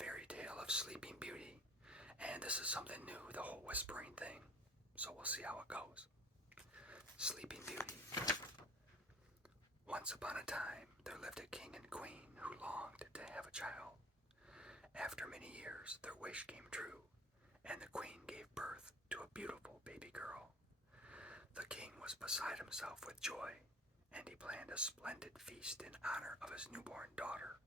fairy tale of Sleeping Beauty, and this is something new, the whole whispering thing. So we'll see how it goes. Sleeping Beauty. Once upon a time, there lived a king and queen who longed to have a child. After many years, their wish came true, and the queen gave birth to a beautiful baby girl. The king was beside himself with joy, and he planned a splendid feast in honor of his newborn daughter.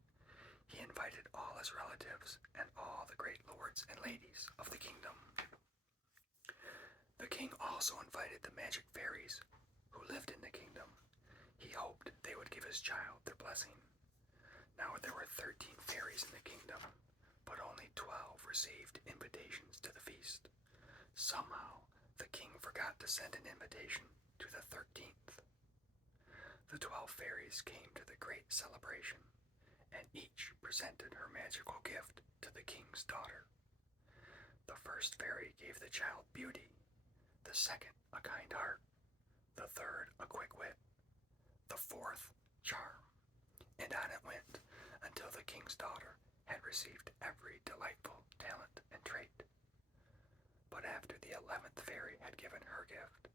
He invited all his relatives and all the great lords and ladies of the kingdom. The king also invited the magic fairies who lived in the kingdom. He hoped they would give his child their blessing. Now there were 13 fairies in the kingdom, but only 12 received invitations to the feast. Somehow, the king forgot to send an invitation to the 13th. The 12 fairies came to the great celebration, and each presented her magical gift to the king's daughter. The first fairy gave the child beauty, the second a kind heart, the third a quick wit, the fourth charm, and on it went until the king's daughter had received every delightful talent and trait. But after the 11th fairy had given her gift,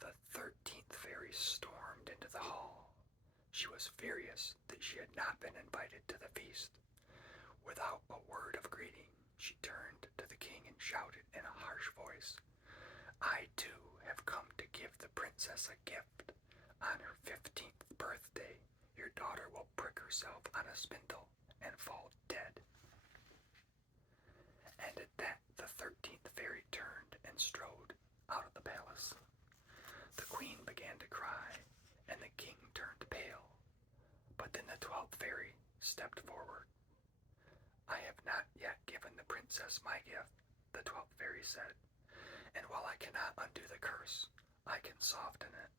the 13th fairy stormed into the hall. She was furious that she had not been invited to the feast. Without a word of greeting, she turned to the king and shouted in a harsh voice, "I too have come to give the princess a gift. On her 15th birthday, your daughter will prick herself on a spindle and fall dead." And at that, the 13th fairy turned and strode out of the palace. The queen began to cry, and the king turned pale. But then the 12th fairy stepped forward. "I have not yet given the princess my gift," the 12th fairy said, "and while I cannot undo the curse, I can soften it.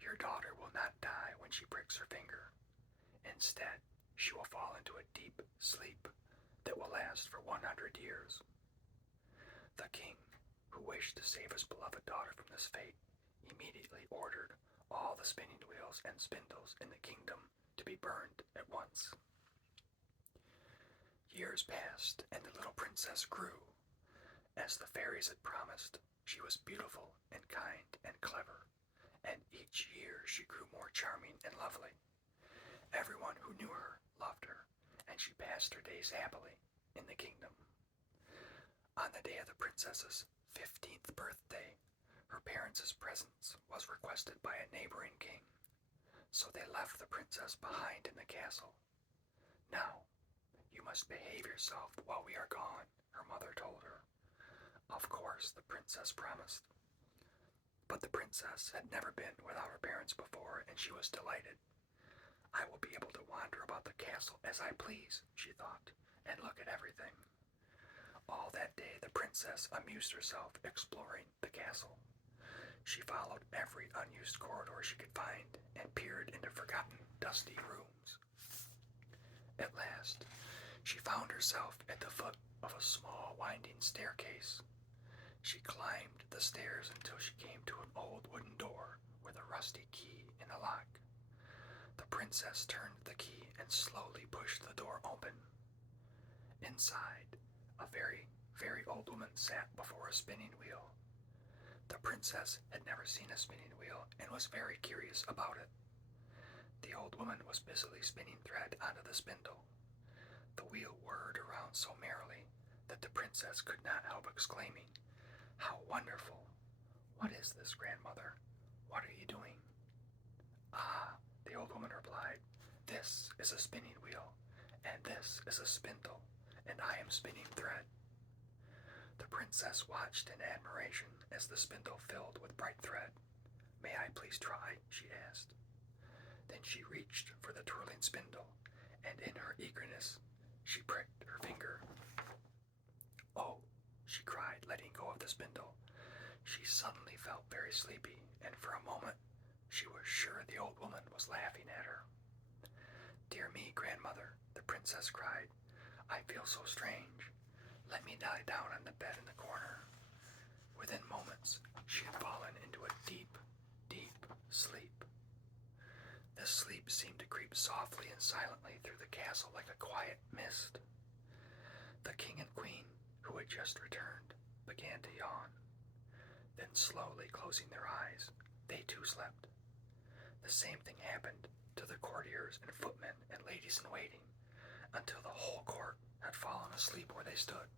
Your daughter will not die when she pricks her finger. Instead, she will fall into a deep sleep that will last for 100 years." The king, who wished to save his beloved daughter from this fate, immediately ordered all the spinning wheels and spindles in the kingdom to be burned at once. Years passed, and the little princess grew. As the fairies had promised, she was beautiful and kind and clever, and each year she grew more charming and lovely. Everyone who knew her loved her, and she passed her days happily in the kingdom. On the day of the princess's 15th birthday, her parents' presence was requested by a neighboring king, so they left the princess behind in the castle. "Now, you must behave yourself while we are gone," her mother told her. Of course, the princess promised. But the princess had never been without her parents before, and she was delighted. "I will be able to wander about the castle as I please," she thought, "and look at everything." All that day the princess amused herself exploring the castle. She followed every unused corridor she could find and peered into forgotten, dusty rooms. At last, she found herself at the foot of a small winding staircase. She climbed the stairs until she came to an old wooden door with a rusty key in the lock. The princess turned the key and slowly pushed the door open. Inside, a very, very old woman sat before a spinning wheel. The princess had never seen a spinning wheel and was very curious about it. The old woman was busily spinning thread onto the spindle. The wheel whirred around so merrily that the princess could not help exclaiming, "How wonderful! What is this, grandmother? What are you doing?" "Ah," the old woman replied, "this is a spinning wheel, and this is a spindle, and I am spinning thread." The princess watched in admiration as the spindle filled with bright thread. "May I please try?" she asked. Then she reached for the twirling spindle, and in her eagerness, she pricked her finger. "Oh," she cried, letting go of the spindle. She suddenly felt very sleepy, and for a moment she was sure the old woman was laughing at her. "Dear me, grandmother," the princess cried, "I feel so strange. Let me lie down on the bed in the corner." Within moments, she had fallen into a deep, deep sleep. This sleep seemed to creep softly and silently through the castle like a quiet mist. The king and queen, who had just returned, began to yawn. Then, slowly closing their eyes, they too slept. The same thing happened to the courtiers and footmen and ladies in waiting, until the whole court had fallen asleep where they stood.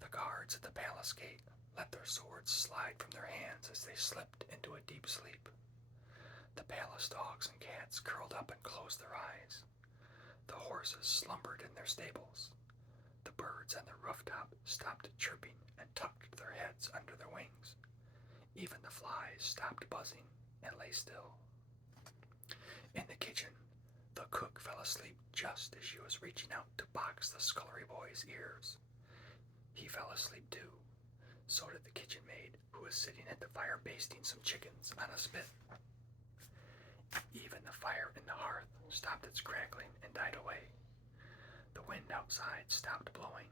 The guards at the palace gate let their swords slide from their hands as they slipped into a deep sleep. The palace dogs and cats curled up and closed their eyes. The horses slumbered in their stables. The birds on the rooftop stopped chirping and tucked their heads under their wings. Even the flies stopped buzzing and lay still. In the kitchen, the cook fell asleep just as she was reaching out to box the scullery boy's ears. He fell asleep too. So did the kitchen maid, who was sitting at the fire basting some chickens on a spit. Even the fire in the hearth stopped its crackling and died away. The wind outside stopped blowing.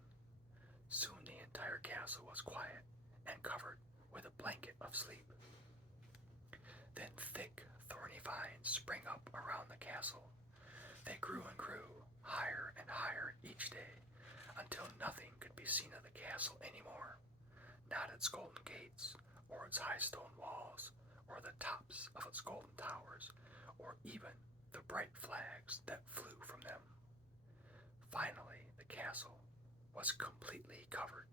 Soon the entire castle was quiet and covered with a blanket of sleep. Then thick, thorny vines sprang up around the castle. They grew and grew, higher and higher each day, until nothing could be seen of the castle anymore. Not its golden gates, or its high stone walls, or the tops of its golden towers, or even the bright flags that flew from them. Finally, the castle was completely covered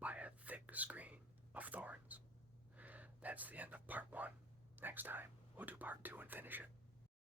by a thick screen of thorns. That's the end of part 1. Next time, we'll do part 2 and finish it.